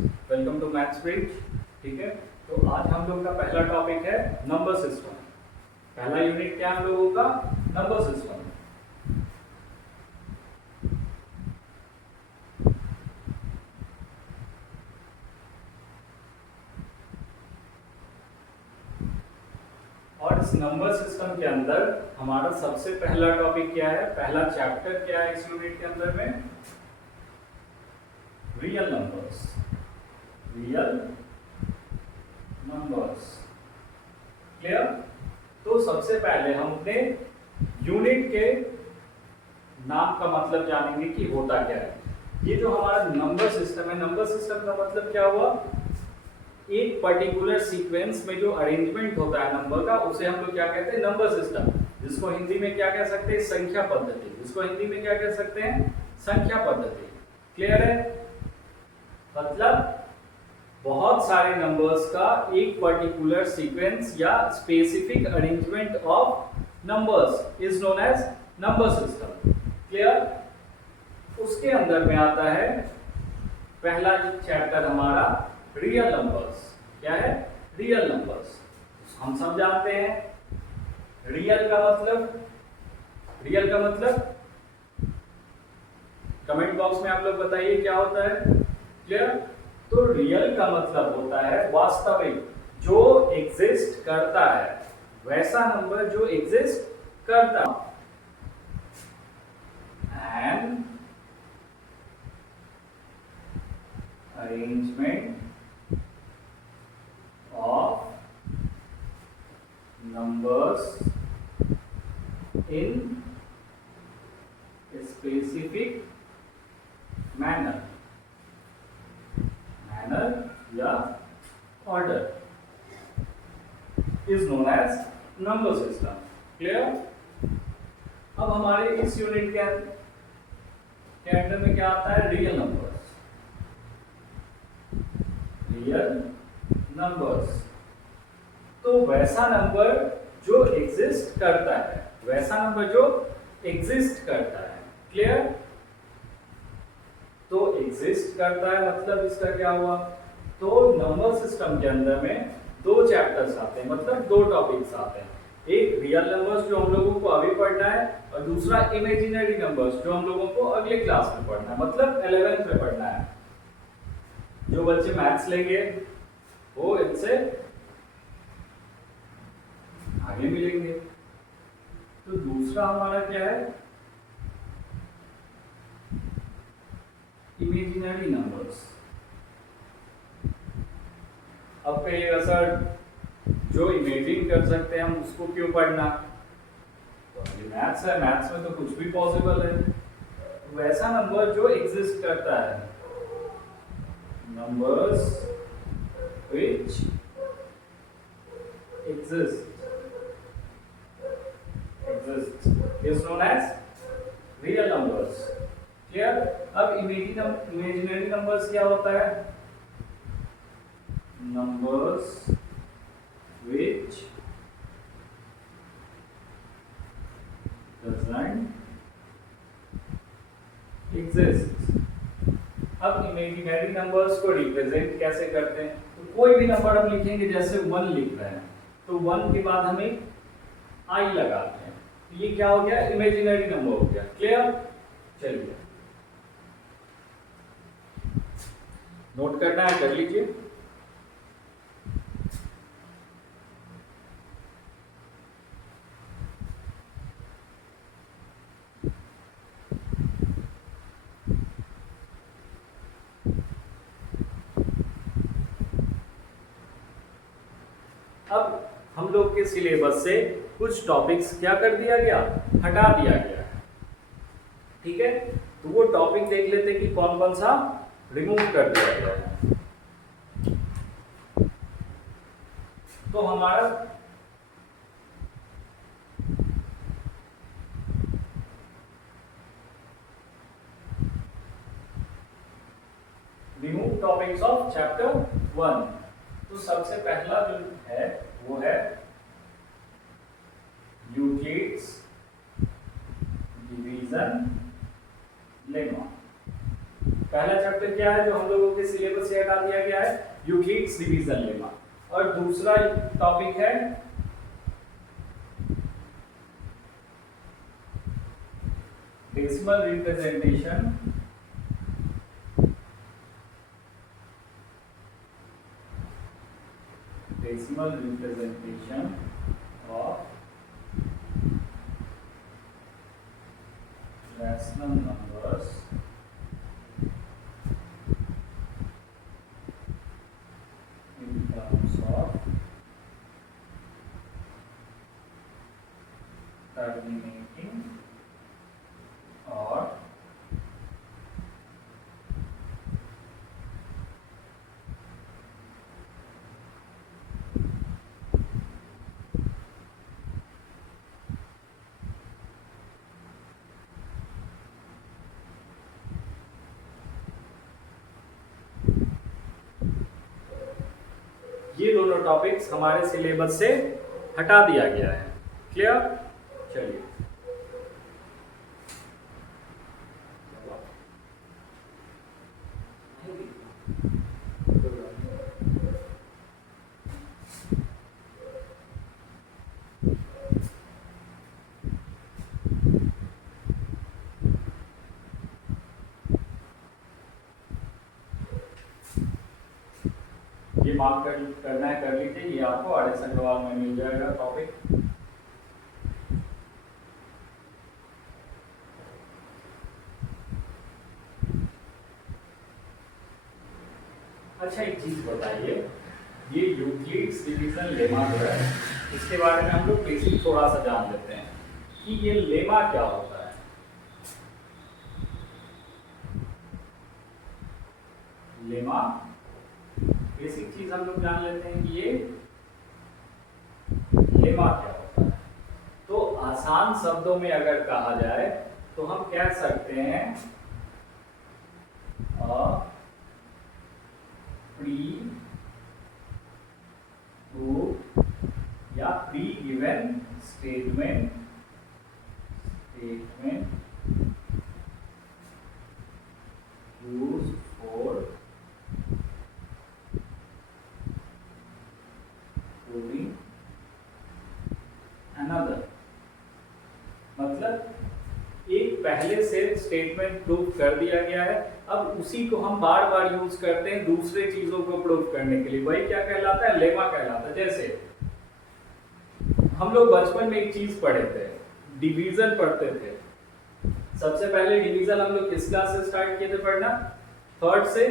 Welcome to maths bridge. ठीक है, तो आज हम लोग का पहला टॉपिक है नंबर सिस्टम। पहला यूनिट क्या हम लोगों का? Number system. और इस नंबर सिस्टम के अंदर हमारा सबसे पहला टॉपिक क्या है, पहला चैप्टर क्या है इस यूनिट के अंदर में? Real numbers. Real numbers, clear? तो सबसे पहले हम अपने यूनिट के नाम का मतलब जानेंगे कि होता क्या है। ये जो हमारा नंबर सिस्टम है, नंबर सिस्टम का मतलब क्या हुआ? एक पर्टिकुलर सीक्वेंस में जो अरेंजमेंट होता है नंबर का, उसे हम लोग क्या कहते हैं? Number system. जिसको हिंदी में क्या कह सकते हैं? संख्या पद्धति। जिसको हिंदी में क्या कह सकते हैं? संख्या पद्धति। क्लियर है? मतलब बहुत सारे नंबर्स का एक पर्टिकुलर सीक्वेंस या specific arrangement of numbers is known as number system. Clear? उसके अंदर में आता है पहला चैप्टर हमारा रियल नंबर्स। क्या है? Real numbers. हम सब जानते हैं रियल का मतलब, रियल का मतलब कमेंट बॉक्स में आप लोग बताइए क्या होता है। क्लियर? तो रियल का मतलब होता है वास्तविक, जो एग्जिस्ट करता है, वैसा नंबर जो एग्जिस्ट करता है। And arrangement of numbers in specific manner या order is known as number system. Clear? अब हमारे इस यूनिट के अंदर में क्या आता है? Real numbers. रियल नंबर्स तो वैसा नंबर जो एग्जिस्ट करता है, वैसा नंबर जो एग्जिस्ट करता है। क्लियर? तो एग्जिस्ट करता है मतलब इसका क्या हुआ? तो नंबर सिस्टम के अंदर में दो चैप्टर्स आते हैं, मतलब दो टॉपिक्स आते हैं। एक रियल नंबर्स जो हम लोगों को अभी पढ़ना है, और दूसरा इमेजिनरी नंबर्स जो हम लोगों को अगले क्लास में पढ़ना है, मतलब 11th में पढ़ना है। जो बच्चे मैथ्स लेंगे वो इनसे आगे मिलेंगे। तो दूसरा हमारा क्या है? Imaginary numbers. अब कहिएगा सर जो इमेजिन कर सकते हैं हम उसको क्यों पढ़ना? तो ये मैथ्स है, मैथ्स में तो कुछ भी पॉसिबल है। वैसा नंबर जो एग्जिस्ट करता है, numbers which exist is known as real numbers. Clear? अब इमेजिनरी नंबर्स क्या होता है? Numbers which doesn't exist। अब इमेजिनरी नंबर्स को रिप्रेजेंट कैसे करते हैं? तो कोई भी नंबर हम लिखेंगे, जैसे 1 लिख रहे हैं तो 1 के बाद हमें i लगाते हैं, तो ये क्या हो गया? इमेजिनरी नंबर हो गया। क्लियर? चलिए नोट करना है, कर लीजिए। अब हम लोग के सिलेबस से कुछ टॉपिक्स क्या कर दिया गया? हटा दिया गया। ठीक है, तो वो टॉपिक देख लेते कि कौन कौन सा रिमूव कर दिया गया है। तो हमारा रिमूव टॉपिक्स ऑफ चैप्टर 1। तो सबसे पहला जो है वो है यूक्लिड्स डिवीजन लेमा। पहला चैप्टर क्या है जो हम लोगों के सिलेबस से हटा दिया गया है, यूक्लिड्स डिवीजन लेमा। और दूसरा टॉपिक है decimal representation of rational numbers in terms of terminating or ये दोनों टॉपिक्स हमारे सिलेबस से हटा दिया गया है। क्लियर? चलिए ये मार्क करना है कर लीजिए, ये आपको RS अग्रवाल में मिल जाएगा टॉपिक। अच्छा एक चीज बताइए, ये यूक्लिड्स डिवीजन लेमा जो है इसके बारे में हम लोग बेसिक थोड़ा सा जान लेते हैं कि ये लेमा क्या होता है। लेमा बेसिक चीज हम लोग जान लेते हैं कि ये लेमा क्या होता है। तो आसान शब्दों में अगर कहा जाए तो हम कह सकते हैं प्री प्रूफ या pre given statement use for proving another। मतलब एक पहले से स्टेटमेंट प्रूव कर दिया गया है, अब उसी को हम बार बार यूज करते हैं दूसरे चीजों को प्रूव करने के लिए, वही क्या कहलाता है, लेमा कहलाता है। जैसे हम लोग बचपन में एक चीज पढ़े थे, डिवीजन पढ़ते थे। सबसे पहले डिवीजन हम लोग किस क्लास से स्टार्ट किए थे पढ़ना, थर्ड से,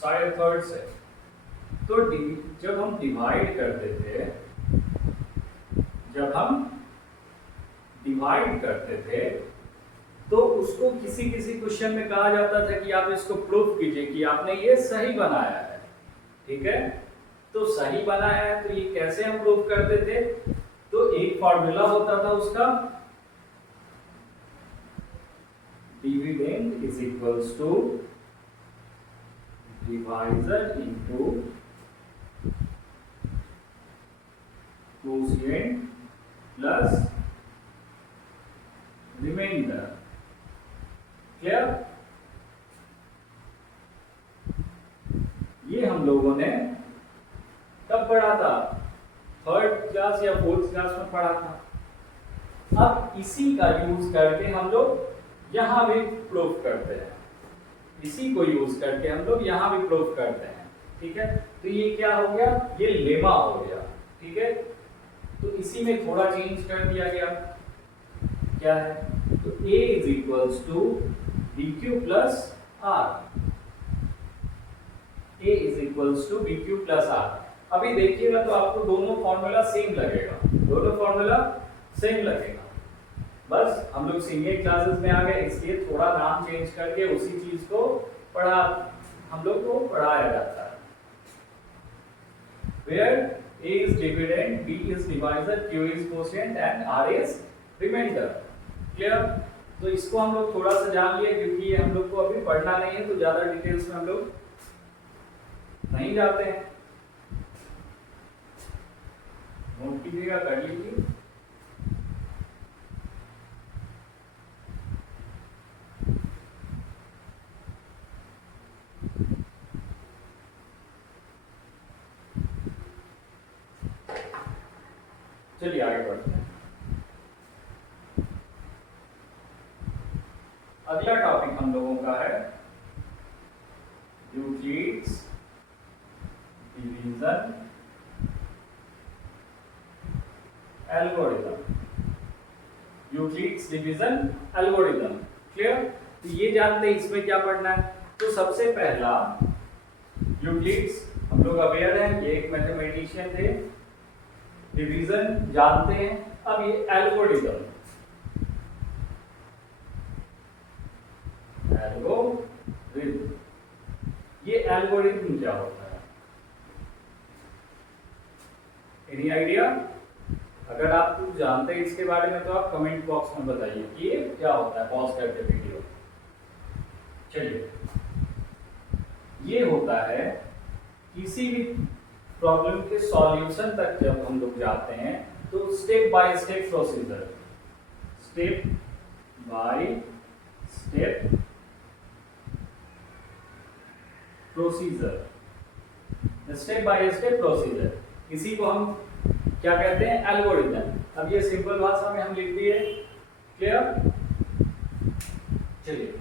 शायद थर्ड से। तो जब हम डिवाइड करते थे, तो उसको किसी किसी क्वेश्चन में कहा जाता था कि आप इसको प्रूफ कीजिए कि आपने ये सही बनाया है। ठीक है, तो सही बनाया है तो ये कैसे हम प्रूफ करते थे, तो एक फॉर्मूला होता था उसका, dividend is equals to divisor into quotient plus remainder. Clear? ये हम लोगों ने कब पढ़ा था, थर्ड क्लास या फोर्थ क्लास में पढ़ा था। अब इसी का यूज करके हम लोग यहां भी प्रूफ करते हैं, इसी को यूज करके हम लोग यहां भी प्रूफ करते हैं। ठीक है, तो ये क्या हो गया, ये लेमा हो गया। ठीक है, तो इसी में थोड़ा चेंज कर दिया गया, क्या है, तो A is equals to BQ plus R, A is equals to BQ plus R। अभी देखिएगा तो आपको दोनों फॉर्मूला सेम लगेगा, दोनों फॉर्मूला सेम लगेगा, बस हम लोग सीनियर क्लासेस में आ गए इसलिए थोड़ा नाम चेंज करके उसी चीज को हम लोग को पढ़ाया जाता है। Where A is dividend, B is divisor, Q is quotient and R is remainder। Clear? तो इसको हम लोग थोड़ा सा जान लिए क्योंकि ये हम लोग को अभी पढ़ना नहीं है, तो ज्यादा डिटेल्स में हम लोग नहीं जाते हैं। नोट कीजिएगा, कर लीजिए। चलिए आगे बढ़ते हैं। अगला टॉपिक हम लोगों का है Euclid's division algorithm. Euclid's division algorithm, clear? तो ये जानते हैं इसमें क्या पढ़ना है। तो सबसे पहला यूक्लिड्स हम लोग अवेयर हैं, ये एक मैथमेटिशियन थे। डिवीजन जानते हैं। अब ये एल्गोरिथम, ये एल्गोरिथम क्या होता है? Any idea? अगर आप कुछ जानते हैं इसके बारे में तो आप कमेंट बॉक्स में बताइए कि ये क्या होता है। पॉज करके वीडियो। चलिए, ये होता है किसी भी प्रॉब्लम के सॉल्यूशन तक जब हम लोग जाते हैं तो step by step procedure, step by step procedure, step by step procedure, इसी को हम क्या कहते हैं? एल्गोरिथम। अब ये सिंपल भाषा में हम लिख दिए, क्लियर? चलिए,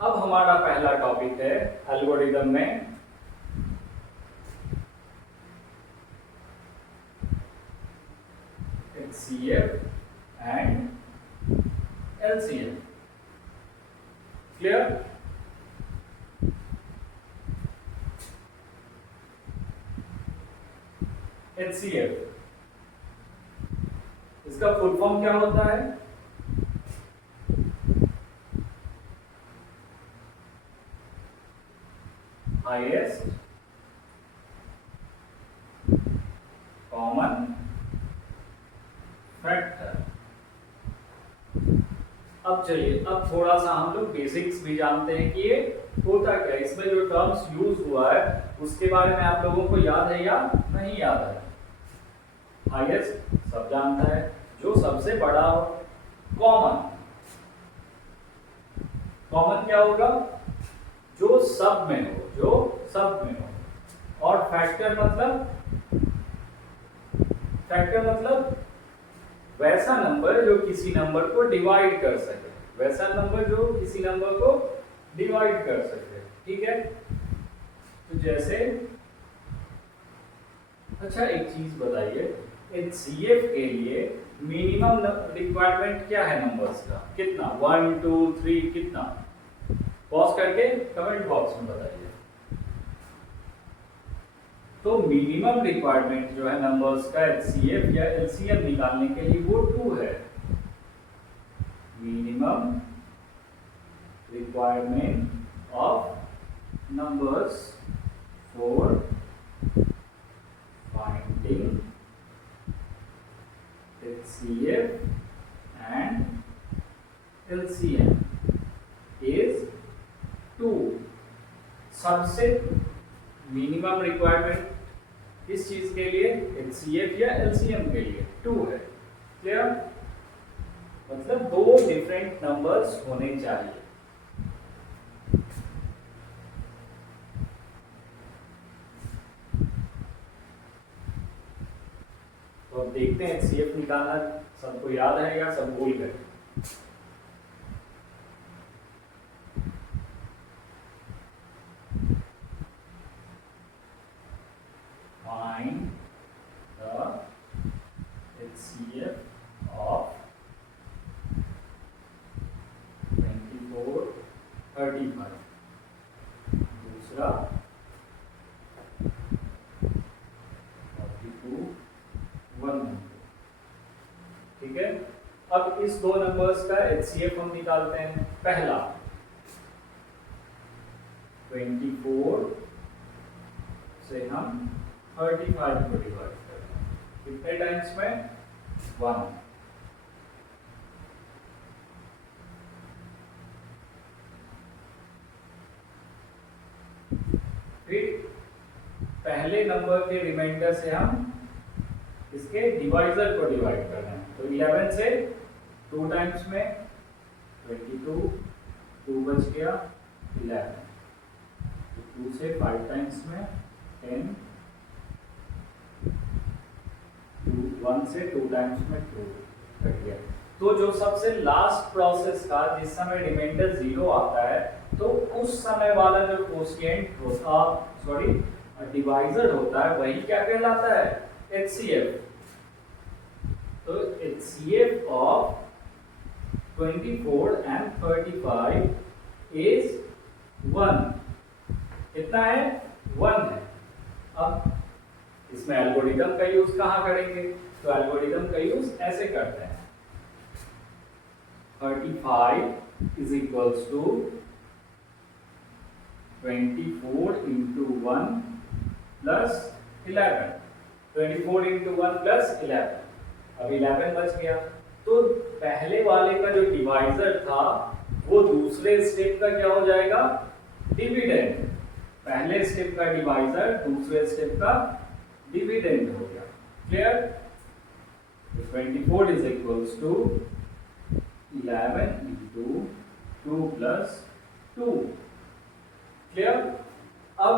अब हमारा पहला टॉपिक है एल्गोरिथम में HCF and LCM, clear? HCF, इसका फुल फॉर्म क्या होता है? Highest common factor. अब चलिए, अब थोड़ा सा हम लोग बेसिक्स भी जानते हैं कि ये होता क्या है। इसमें जो टर्म्स यूज हुआ है उसके बारे में आप लोगों को याद है या नहीं याद है? हाईएस्ट सब जानता है, जो सबसे बड़ा हो। कॉमन, कॉमन क्या होगा? जो सब में हो, जो सब में हो। और फैक्टर मतलब वैसा नंबर जो किसी नंबर को डिवाइड कर सके, वैसा नंबर जो किसी नंबर को डिवाइड कर सके, ठीक है? तो जैसे, अच्छा एक चीज बताइए, HCF के लिए मिनिमम रिक्वायरमेंट क्या है नंबर्स का? कितना? 1 2 3 कितना? पॉज करके कमेंट बॉक्स में बताइए। तो मिनिमम रिक्वायरमेंट जो है नंबर्स का HCF या LCM निकालने के लिए वो 2 है। Minimum requirement of numbers for finding HCF and LCM is 2। सबसे मिनिमम रिक्वायरमेंट इस चीज के लिए HCF या LCM के लिए 2 है, क्लियर? मतलब 2 डिफरेंट नंबर्स होने चाहिए। तो अब देखते हैं HCF निकालना सबको याद है या सब भूल गए? Find the HCF of 24 35। दूसरा 42 1। ठीक है? अब इस दो नंबर्स का HCF हम निकालते हैं। पहला 24 से हम 35 को डिवाइड करते हैं। कितने टाइम्स में? 1। फिर पहले नंबर के रिमाइंडर से हम इसके डिवाइजर को डिवाइड करना है। तो 11 से 2 टाइम्स में 22, 2 बच गया 11, तो 2 से 5 टाइम्स में 10, 1 से 2 टाइम्स में 2 कट गया। तो जो सबसे लास्ट प्रोसेस का जिस समय रिमाइंडर 0 आता है, तो उस समय वाला जो कोशिएंट होता, सॉरी डिवाइजर होता है, वही क्या कहलाता है? HCF। तो HCF ऑफ 24 and 35 is 1। कितना है? 1 है। अब इसमें एल्गोरिदम का यूज कहाँ करेंगे? तो एल्गोरिदम का यूज ऐसे करते हैं, 35 is equals to 24 into 1 plus 11, 24 into 1 plus 11, अब 11 बच गया। तो पहले वाले का जो डिवाइजर था वो दूसरे स्टेप का क्या हो जाएगा? डिविडेंड। पहले स्टेप का डिवाइजर दूसरे स्टेप का डिविडेंड हो गया। Clear? 24 is equals to 11 into 2 plus 2। Clear? अब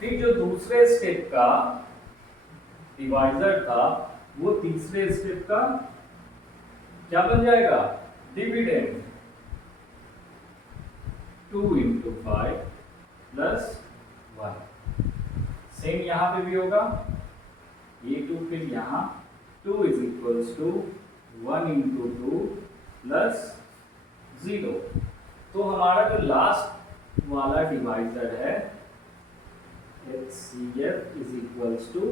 फिर जो दूसरे स्टेप का डिवाइजर था वो तीसरे स्टेप का क्या बन जाएगा? डिविडेंड। 2 into 5 plus 1। सेम यहां पे भी होगा, ये 2 फिर यहां 2 is equals to 1 into 2 plus 0। तो हमारा जो लास्ट वाला डिवाइजर है HCF is equals to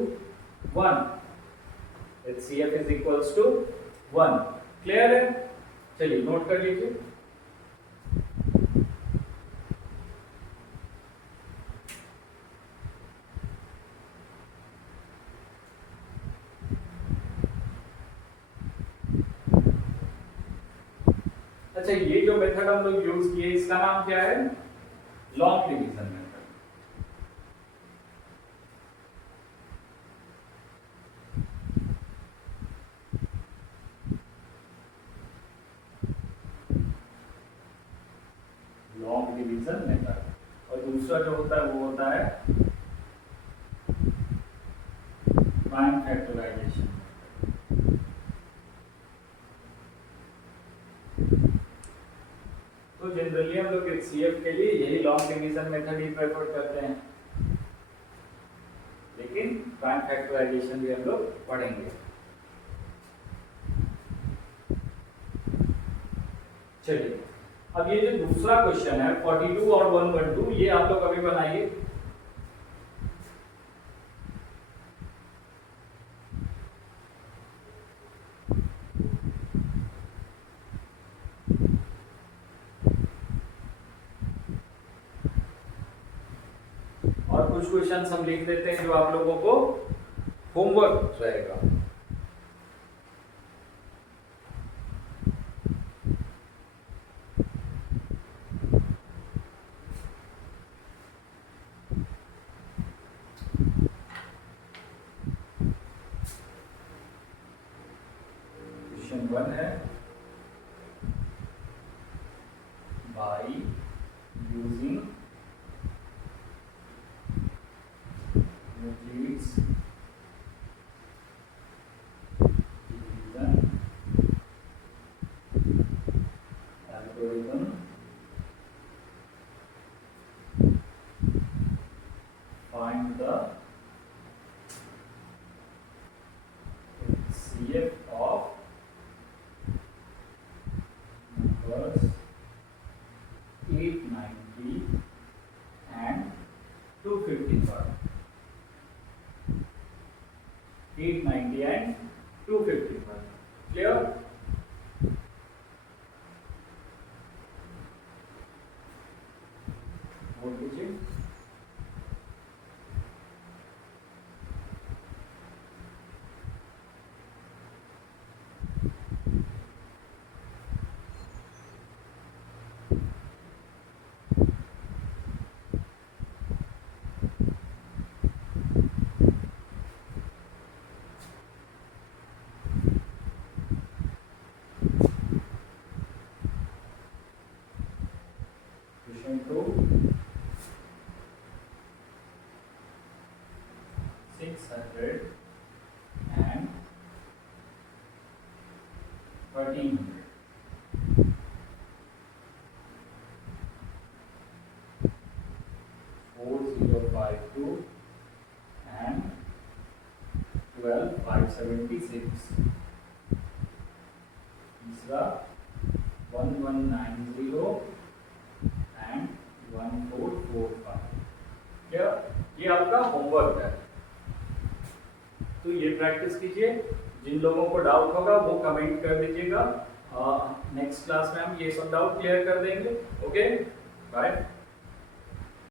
1। HCF is equals to 1। Clear है? चलिए नोट कर लीजिए। अच्छा, ये जो मेथड हम लोग यूज किए इसका नाम क्या है? Long division method. Long division method. और दूसरा जो होता है वो होता है प्राइम फैक्टराइजेशन। तो जनरली हम लोग HCF के लिए यही लॉन्ग डिवीजन मेथड ही प्रेफर करते हैं, लेकिन प्राइम फैक्टराइजेशन भी हम लोग पढ़ेंगे। चलिए, अब ये जो दूसरा क्वेश्चन है 42 और 112, ये आप लोग अभी बनाइए। और कुछ क्वेश्चन हम लिख देते हैं जो आप लोगों को होमवर्क रहेगा। क्वेश्चन 1 है, by using Euclid's division algorithm, find the HCF of numbers 890 and 255। 890 and 255। Clear? Note कीजिए। into 600 and 1300. Four zero five two and 12576. तीसरा 1190 and 1445. क्या ये आपका होमवर्क है, तो ये प्रैक्टिस कीजिए। जिन लोगों को डाउट होगा वो कमेंट कर दीजिएगा। नेक्स्ट क्लास में हम ये सब डाउट क्लियर कर देंगे। Okay, bye.